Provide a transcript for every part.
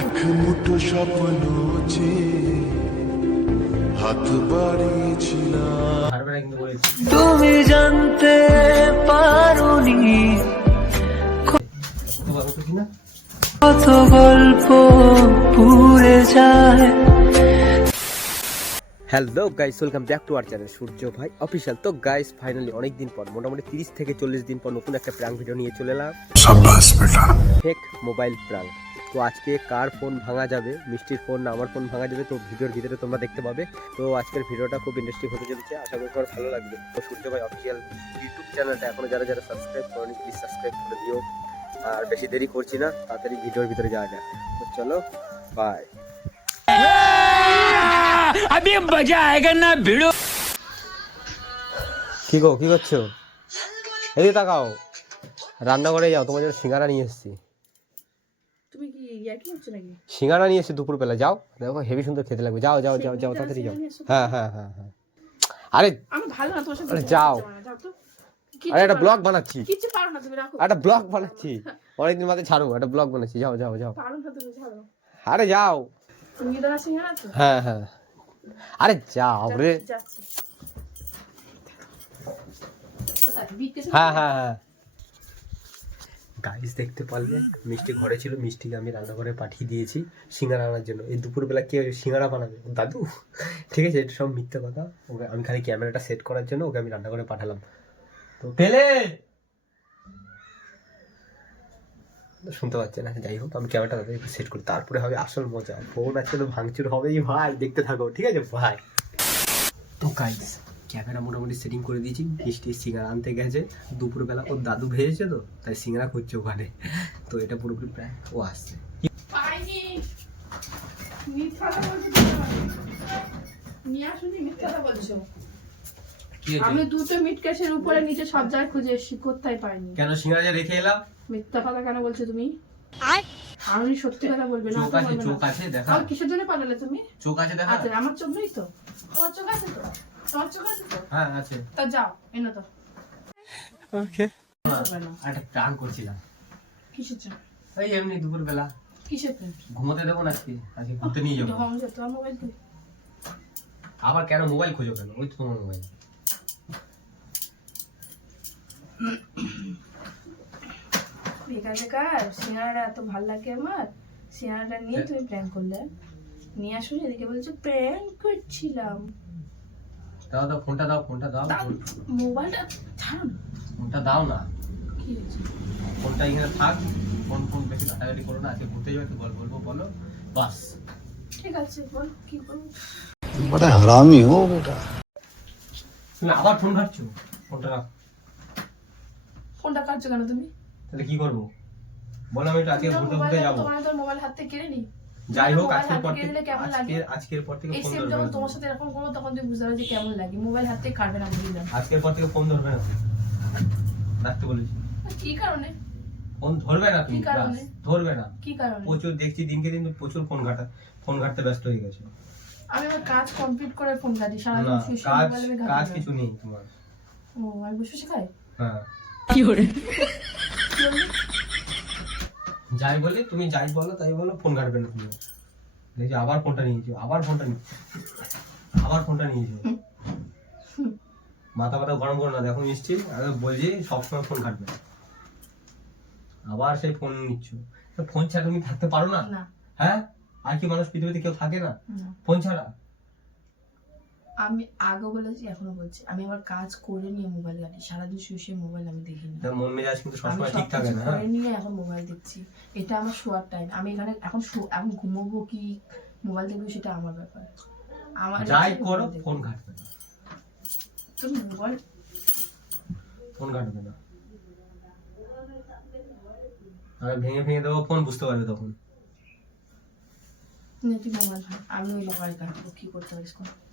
এক মুঠো স্বপ্ন হাত বাড়িয়েছিলাম। তুমি জানতে পারোনি। কত hello guys welcome back to our channel Surya ভাই অফিসিয়াল তো গাইস ফাইনালি অনেক দিন পর মোটামুটি তিরিশ থেকে চল্লিশ দিন পর নতুন একটা প্র্যাঙ্ক ভিডিও নিয়ে চলে এলাম। ফেক মোবাইল প্র্যাঙ্ক তো আজকে কার ফোন ভাঙা যাবে? মিষ্টির ফোন না আমার ফোন ভাঙা যাবে তো ভিডিওর ভিতরে তোমরা দেখতে পাবে। তো আজকের ভিডিওটা খুব ইন্টারেস্টিং হতে চলেছে আশা করি তোমার ভালো লাগবে। তো সূর্য ভাই অফিসিয়াল ইউটিউব চ্যানেলটা এখনও যারা যারা সাবস্ক্রাইব করেনি প্লিজ সাবস্ক্রাইব করে দিও। আর বেশি দেরি করছি না তাড়াতাড়ি ভিডিওর ভিতরে যাওয়া যায় তো চলো বাই अभी मजा आएगा ना भिड़ो কি গো কি করছো এদিকে তাকাও রান্নাঘরে যাও তোমার জন্য সিঙ্গারা নিয়ে এসেছি তুমি কি ইয়ার্কি হচ্ছে নাকি সিঙ্গারা নিয়ে এসেছি দুপুরবেলা যাও দেখো হেভি সুন্দর খেতে লাগবে যাও যাও যাও যাও তাড়াতাড়ি যাও হ্যাঁ হ্যাঁ হ্যাঁ হ্যাঁ আরে আমি ভালো না তোমার সাথে আরে কথা যাও। বলতে পারো না, যাও তো কিচ্ছু আরে একটা পারো ব্লগ না। বানাচ্ছি কিচ্ছু পারো না তুমি রাখো একটা ব্লগ বানাচ্ছি অনেকদিন বাদে ছাড়বো একটা ব্লগ বানাচ্ছি যাও যাও যাও পারো না তুমি ছাড়ো আরে যাও তুমি কি দাদা সিঙ্গার আছো হ্যাঁ হ্যাঁ আরে যাও রে হ্যাঁ হ্যাঁ হ্যাঁ। গাইস দেখতে পারলে মিষ্টি ঘরে ছিল মিষ্টিকে আমি রান্নাঘরে পাঠিয়ে দিয়েছি সিঙ্গারা আনার জন্য। এই দুপুরবেলা কে সিঙ্গারা বানাবে? দাদু? ঠিক আছে এটা সব মিথ্যে কথা। ওকে আমি খালি ক্যামেরাটা সেট করার জন্য ওকে আমি রান্নাঘরে পাঠালাম। তো পেলে! শুনতে পাচ্ছে না যাই হোক আমি ক্যামেরাটা তাদের সেট করি। তারপরে হবে আসল মজা। ফোন আছে তো ভাঙচুর হবেই ভাই দেখতে থাকো ঠিক আছে ভাই? তো গাইস ক্যামেরা মোটামুটি সেটিং করে দিয়েছি। মিষ্টি সিঙ্গারা আনতে গেছে দুপুরবেলা ওর দাদু ভেজেছে তো তাই সিঙ্গারা খুঁজছে ওখানে। তো এটা পুরোপুরি প্রায় ও আসছে। আমি দুটো মিটকেসের উপরে নিচে সব জায়গায় খুঁজে এসেছি কোথায় পাইনি? কেন সিঙ্গারা রেখে এলাম? মিথ্যা কথা কেন বলছো তুমি? আমি সত্যি কথা বলবে না চোখ আছে চোখ আছে দেখা। আর কিসের জন্য পাঠালে তুমি? চোখ আছে দেখা। আচ্ছা আমার চোখ নেই তো? তোমার চোখ আছে তো? তোমার চোখ আছে তো? হ্যাঁ আছে। তা যাও এনে তো ওকে। একটা প্ল্যান করছিলাম। কিসের জন্য? এই এমনি দুপুরবেলা। কিসের জন্য? ঘুমোতে দেবো না আজকে আজকে ঘুরতে নিয়ে যাব। মোবাইল দিয়ে আবার কেন মোবাইল খোঁজো কেন? ওই তো তোমার মোবাইল বেকার বেকার সিঙ্গারাটা এত ভালো লাগে আমার। সিঙ্গারাটা নিয়ে তুমি প্ল্যান করলে। নিয়ে আসুন এদিকে বলছো প্ল্যান করছিলাম। দাও দাও ফোনটা দাও ফোনটা দাও। মোবাইলটা ছাড়ো ফোনটা দাও না। কি ফোনটা এখানে থাক। ফোন ফোন বেশি ঘাটাঘাটি করো না আজকে ঘুরতে যাবে তো গল্প বলব বলো। বাস। ঠিক আছে বল কি করব? বড় হারামি হো বেটা। তুমি আবার ফোন ঘাটছো? ফোনটা রাখ ফোনটা কাটছো কেন তুমি? তাহলে কি করব? বলো আমি আজকে ঘুরতে ঘুরতে যাব। তোমার তোর মোবাইল হাত থেকে কেড়ে নি? যাই হোক আজকের পর থেকে আজকের আজকের পর থেকে ফোন ধরবে যখন না তোমার সাথে এরকম করব তখন তুমি বুঝতে পারবে যে কেমন লাগে। মোবাইল হাত থেকে কাটবে না বুঝলাম আজকের পর থেকে ফোন ধরবে না রাখতে বলেছি কি কারণে? ফোন ধরবে না তুমি কি কারণে? ধরবে না। কি কারণে? প্রচুর দেখছি দিনকে দিন প্রচুর ফোন ঘাটা ফোন ঘাটতে ব্যস্ত হয়ে গেছে। আমি আমার কাজ কমপ্লিট করে ফোন কাটি না সারাদিন শুয়ে কাজ কাজ কিছু নেই তোমার। ও আমি বসে শেখাই হ্যাঁ। যাই বলি তুমি যাই বলো তাই বলো ফোন ঘাটবে না তুমি। দেখছি আবার ফোনটা নিয়েছো আবার ফোনটা নিয়েছো আবার ফোনটা নিয়েছো মাথা মাথা গরম করো না দেখো মিষ্টি আমি বলছি সবসময় ফোন ঘাটবে না। আবার সেই ফোন নিচ্ছ। ফোন ছাড়া তুমি থাকতে পারো না? হ্যাঁ? আর কি মানুষ পৃথিবীতে কেউ থাকে না? ফোন ছাড়া? আমি আগে বলেছি এখনও বলছি। আমি আমার কাজ করে নিয়ে মোবাইল ঘাটি। সারাদিন শুয়ে শুয়ে মোবাইল আমি দেখি না। মন মেজাজ কিন্তু সবসময় ঠিক থাকে না। করে নিয়ে এখন মোবাইল দেখছি। এটা আমার শোয়ার টাইম আমি এখানে এখন এখন ঘুমোবো কি মোবাইল দেখব সেটা আমার ব্যাপার। আমার যাই করো ফোন ঘাটবে না। তুমি মোবাইল ফোন ঘাটবে না। আর ভেঙে ভেঙে দেবো ফোন বুঝতে পারবে তখন। নে তুই মোবাইল আমি ওই মোবাইল কাটবো কি করতে পারিস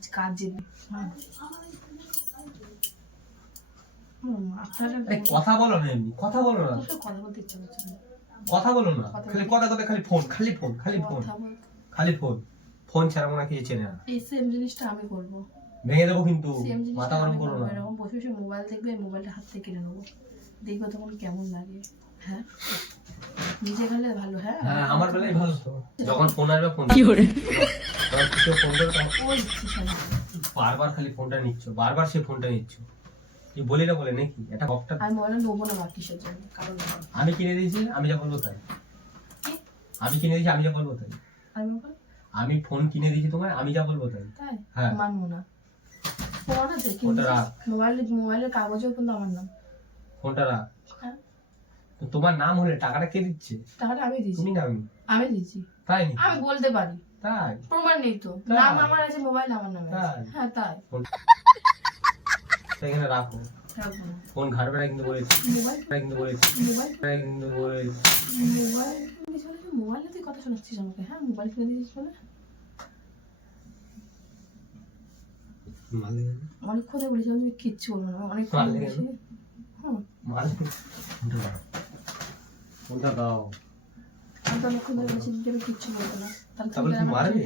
কাজ যে হ্যাঁ। হুম, মাথাটা আরে কথা বলো না এমনি কথা বলো না। কথা বলতে ইচ্ছা করছে না। কথা বলো না খালি কথা কথা খালি ফোন খালি ফোন খালি ফোন খালি ফোন ফোন ছাড়া মনে কিছু চেনে না। এই সেম জিনিসটা আমি করব। ভেঙে দেবো কিন্তু মাথা গরম করো না। এরকম বসে বসে মোবাইল দেখবে মোবাইলটা হাত থেকে কেড়ে নেব। দেখব তখন কেমন লাগে। হ্যাঁ? নিজে গেলে ভালো হ্যাঁ? হ্যাঁ আমার বেলায় ভালো তো। যখন ফোন আসবে ফোন তখন কিছু ফোন করবে তখন ওই দিচ্ছি শোনো। বারবার খালি ফোনটা নিচ্ছ বারবার সে ফোনটা নিচ্ছ। কি বলি না বলে নাকি? এটা আমি মোবাইলটা নেব না বা কিসের কারণ আমি কিনে দিয়েছি আমি যা বলব তাই। আমি কিনে দিয়েছি আমি যা বলব তাই। আমি আমি ফোন কিনে দিয়েছি তোমায় আমি যা বলব তাই। হ্যাঁ। মানবো না। ফোন আছে কিন্তু ওটা মোবাইলের কাগজেও কিন্তু আমার নাম। ফোনটা রাখ। তো তোমার নাম হলে টাকাটা কে দিচ্ছে? তাহলে আমি দিচ্ছি তুমি না আমি আমি দিয়েছি। তাই নি আমি বলতে পারি। তাই? প্রমাণ নেই তো। নাম আমার আছে মোবাইল আমার নামে আছে। তাই? হ্যাঁ তাই। তো এখানে রাখো। ফোন ঘাটবে না কিন্তু বলেছি। মোবাইল? কিন্তু বলেছি। মোবাইল? কিন্তু বলেছি। মোবাইল? বলে তুই কথা শোনাচ্ছিস আমাকে? হ্যাঁ মোবাইল কিনে দিয়েছিস বলে? অনেক কথা বলেছি আমি কিচ্ছু বলব না। অনেক কথা বলেছি কেন? ফোনটা দাও। আমি তো অনেকক্ষণ ধরে বলেছি যে কিচ্ছু বলব না? তাহলে তুমি কেন তুমি আমার পিছনে মারবে?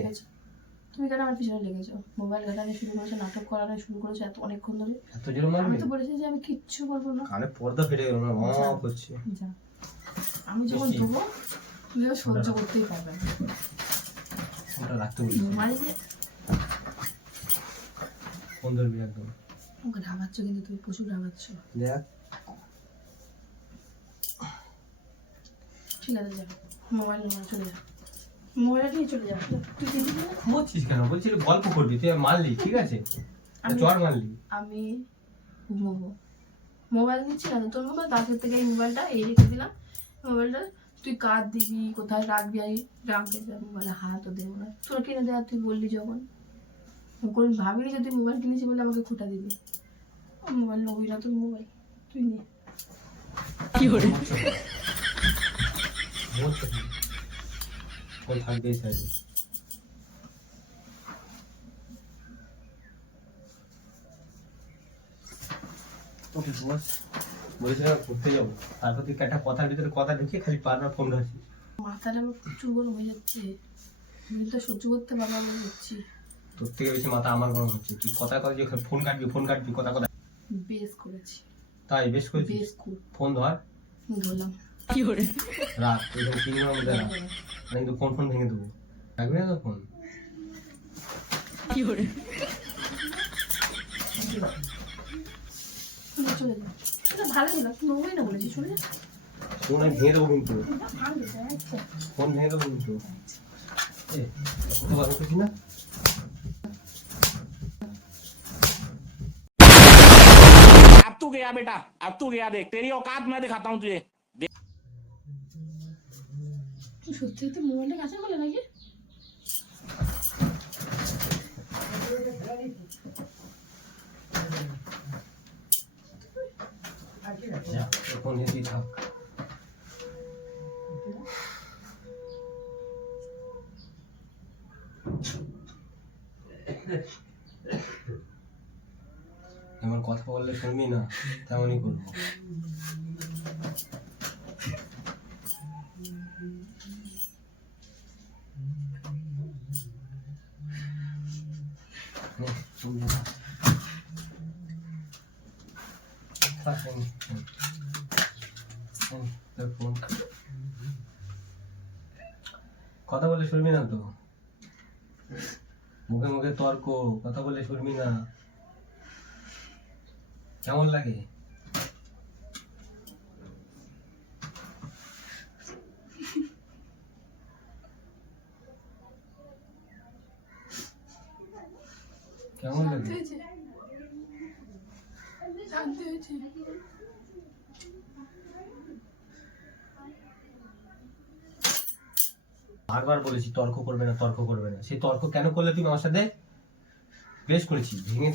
তুমি কেন আমার পিছনে লেগেছো? মোবাইল ঘাটানি শুরু করেছ নাটক করানো শুরু করেছ এত অনেকক্ষণ ধরে। এত জোরে মারবে? আমি তো বলেছি যে আমি কিচ্ছু বলব না। কানে পর্দা ফেটে গেল না। করছে। আমি যখন। দেবো তুমি সহ্য করতেই পারবে না। ফোনটা রাখতে বলেছি মোবাইল দিয়ে ফোন ধরবি একদম। আমাকে কিন্তু তুমি প্রচুর রাগাচ্ছ দেখ। ঠিক আছে যা মোবাইল নিয়ে চলে যা মোবাইলটা নিয়ে চলে যা তুই? ঘুমোচ্ছিস কেন? বলছি একটু গল্প করবি তুই মারলি ঠিক আছে? আমি- চর মারলি। আমি ঘুমোবো। মোবাইল নিচ্ছি না তো তোর মোবাইল তাদের থেকে এই মোবাইলটা এই রেখে দিলাম। মোবাইলটা তুই কার দিবি কোথায় রাখবি? আমি রাখবি মোবাইল হাতও দেবো না। তোর কিনে দেওয়া তুই বললি যখন। কোন ভাবিনি যে তুই মোবাইল কিনেছি বলে আমাকে খোটা দিবি। মোবাইল নবি না তোর মোবাইল। তুই নে। ঘুমোচ্ছে না। ফোন থাকবে ওকে বস বলেছিলাম ঘুরতে যাব। তারপর তুই একটা কথার ভিতরে কথা ঢুকিয়ে খালি বারবার ফোন ধরছিস মাথাটা আমার প্রচুর গরম হয়ে যাচ্ছে। আমি তো সহ্য করতে তোর থেকে বেশি মাথা আমার গরম হচ্ছে। তুই কথা কথা যে ফোন কাটবি ফোন কাটবি কথা কথা। বেশ করেছি। তাই বেশ করেছিস? বেশ ফোন ধর। ধরলাম। রাখ এখানে তিন ঘন্টার মধ্যে রাখ না কিন্তু ফোন ফোন ভেঙে দেবো রাখবি না তো ফোন তুই চলে যা এটা ভালো ছিল তুই নবই না বলেছি চলে যা ফোন আমি ভেঙে দেবো কিন্তু ভাঙবে আচ্ছা ফোন ভেঙে দেবো কিন্তু এ, কথা বলা করছিস না अब तू गया बेटा अब तू गया देख तेरी औकात मैं दिखाता हूँ तुझे তুই সত্যি সত্যি মোবাইলটা কাছে বলে নাকি? তুই এমন কথা বললে শুনবি না, তেমনই করব নে, তুমি যা। থাক, এই নে, নে। এই নে, তোর ফোন। কথা বলে শুনবি না তো? মুখে মুখে তর্ক কথা বলে শুনবি না। কেমন লাগে? কেমন লাগে? বারবার বলেছি তর্ক করবে না তর্ক করবে না। সেই তর্ক কেন করলে তুমি আমার সাথে? বেশ করেছি ভেঙে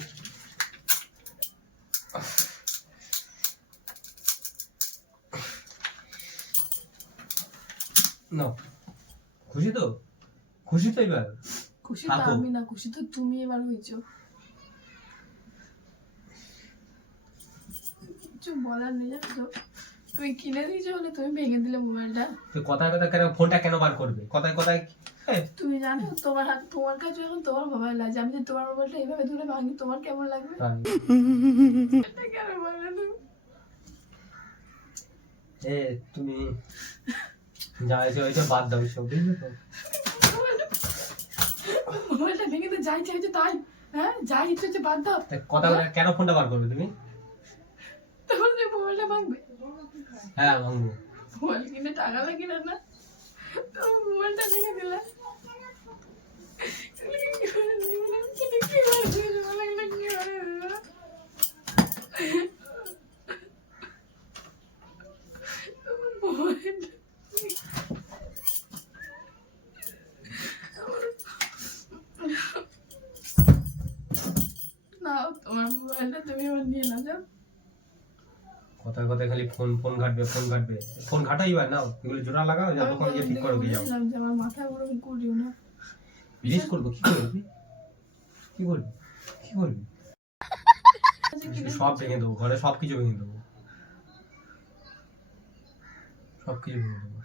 না খুশি তো? খুশি তো এবার? খুশি তো থাকো। আমি না খুশি তো তুমি এবার হয়েছো। কিছু বলার নেই জানো তো। তুমি কিনে দিয়েছ বলে তুমি ভেঙে দিলে মোবাইলটা। তো কথায় কথা কেন ফোনটা কেন বার করবে? কথায় কথায় তুমি জানো তোমার হাত তোমার কাছে এখন তোমার মোবাইল আছে। আমি যদি তোমার মোবাইলটা এইভাবে ধরে ভাঙি তোমার কেমন লাগবে? তাই। এটা কেন বললে তুমি? এ তুমি যা হয়েছে ওইটা বাদ দাও সব বুঝলে তো? মোবাইলটা ভেঙে তো যাই চাইছে তাই। হ্যাঁ যাই ইচ্ছে হচ্ছে বাদ দাও। কথা কেন ফোনটা বার করবে তুমি? তখন যে মোবাইলটা ভাঙবে। হ্যাঁ ভাঙবো। মোবাইল কিনে টাকা লাগে না তো মোবাইলটা ভেঙে দিলে। না তোমার মোবাইলটা তুমি আমার নিয়ে না যাও কথায় কথায় খালি ফোন ফোন ঘাটবে ফোন ঘাটবে। ফোন ঘাটাই না এগুলো জোড়া লাগাও যা দোকানে গিয়ে ঠিক করো কি যাও। আমার মাথা ওরকম করিও না করব কি করবি কি করবি কি করবি সব ভেঙে দেবো ঘরে সব কিছু ভেঙে দেবো। সব কিছু ভেঙে দেবো।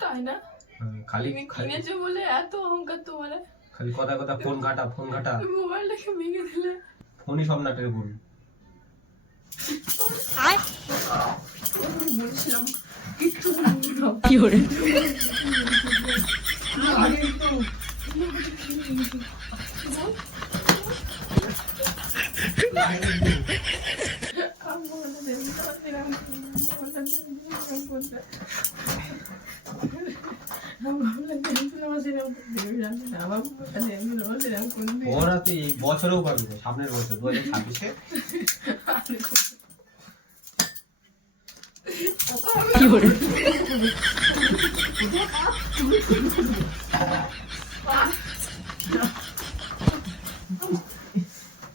তাই না? হ্যাঁ, খালি কিনেছো বলে এত অহংকার তোমার? খালি কথা কথা ফোন ঘাটা ফোন ঘাটা। মোবাইলটাকে ভেঙে দিলে। ফোনই সব নাটের গুরু আমি বলছিলাম কিচ্ছু দিলাম, মোবাইলটা ভেঙে দিলাম, আমি ভাবলাম ভেঙে দিলাম, আর সেরকম ভেবে জানতে না, আমার মোবাইলটা ভেঙে দিলাম, আর সেরকম করবি। ওরা তো এই বছরেও পারবি না সামনের বছর দু হাজার ছাব্বিশে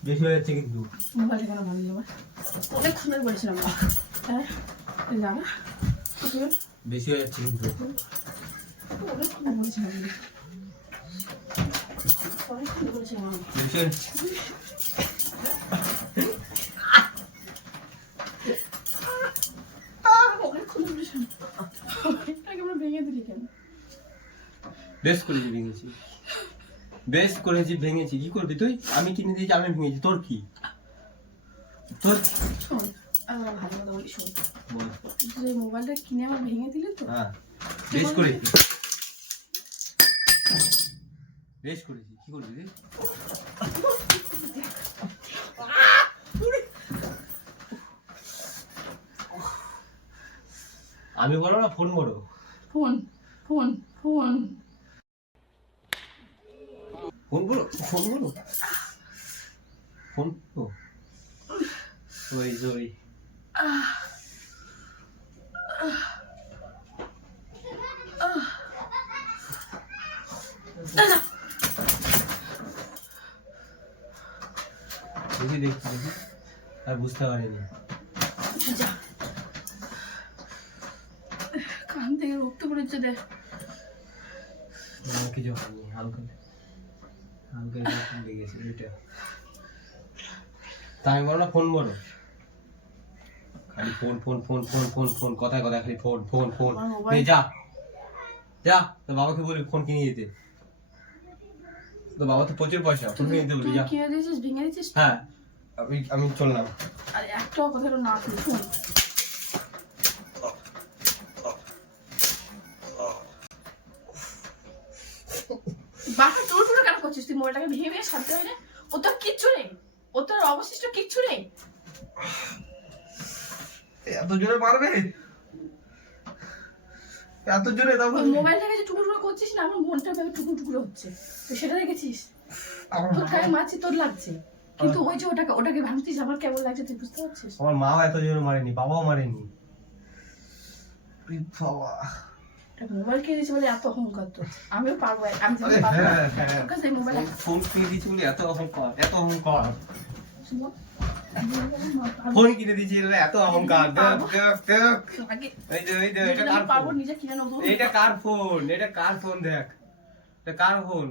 বেশি হয়ে যাচ্ছে কিন্তু মোবাইলটা কেন ভাঙলি আমার অনেকক্ষণ ধরে বলছিলাম না হ্যাঁ জানা তুমি বেশি হয়ে যাচ্ছে কিন্তু বেশি করেছি ভেঙেছি। বেশ করেছি ভেঙেছি। কি করবি তুই? আমি কিনে দিয়েছি আমি ভেঙেছি। তোর কি? তোর আমার ভালো কথা বলি। শোন মোবাইলটা কিনে আমার ভেঙে দিলে তো? হ্যাঁ বেশ করেছি। বেশ করেছি কি করবি রে আমি বলো না ফোন বড় ফোন ফোন ফোন ফোন বড় ফোন বড় ফোন ও সরি সরি দেখি দেখছি দেখি আর বুঝতে পারিনি। কান থেকে রক্ত পড়েছে কিছু হয়নি হালকা হালকা লেগেছে এটা। তাই বলো না ফোন বলো। খালি phone phone phone phone phone phone কথায় কথায় খালি ফোন ফোন ফোন। যা। যা তোর বাবাকে বলি ফোন কিনে দিতে। তো বাবা তো প্রচুর পয়সা ফোন কিনে দিতে বলি যা। কিনে দিয়েছিস ভেঙে দিয়েছিস? হ্যাঁ। আমি আমি চললাম। আর একটাও কথা না শুনি তোর কেন করছিস? তুই মোবাইলটাকে ভেঙে ভেঙে সারতে হয় না? ও তোর কিচ্ছু নেই। ও তোর অবশিষ্ট কিচ্ছু নেই। এত জোরে মারবে? এত জোরে দাও মোবাইলটাকে যে টুকরো টুকরো করছিস না আমার মনটা ভেবে টুকরো টুকরো হচ্ছে। তো সেটা দেখেছিস? তোর গায়ে মাছি তোর লাগছে। কিন্তু ওই যে ওটাকে ওটাকে ভাঙছিস আমার কেমন লাগছে তুই বুঝতে পারছিস? আমার মাও এত জোরে মারেনি বাবাও মারেনি। বাবা। একটা মোবাইল কিনেছি বলে এত অহংকার তোর। আমিও পারব আমি আরে পারব। তোর কাছে এই মোবাইল ফোন কিনে দিয়েছি বলে এত অহংকার এত অহংকার। ফোন কিনে দিয়েছি এত অহংকার। দেখ দেখ দেখ। এই যে এই যে এটা কার ফোন নিজে কিনে নেব। এটা কার ফোন এটা কার ফোন দেখ? এটা কার ফোন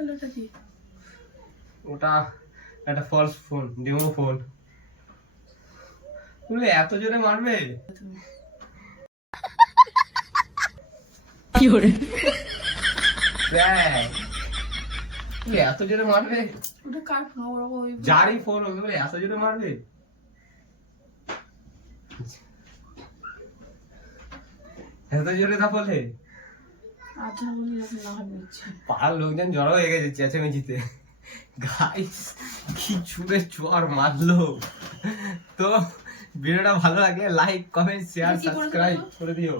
তাহলে ওটা কি ওটা একটা ফলস ফোন ডেমো ফোন বলে এত জোরে মারবে? তুমি দেখ। বলে এত জোরে মারবে? ওটা কার ফোন ওর ওই যারই ফোন হবে বলে এত জোরে মারবে? এত জোরে না বলে আচ্ছা বলি এরকম না হয় নিচ্ছে পাড়ার লোকজন জড়ো হয়ে গেছে চেঁচামেচিতে। গাইস কি ছুড়ে চোয়ার মারলো। তো ভিডিওটা ভালো লাগে লাইক কমেন্ট শেয়ার সাবস্ক্রাইব করে দিও।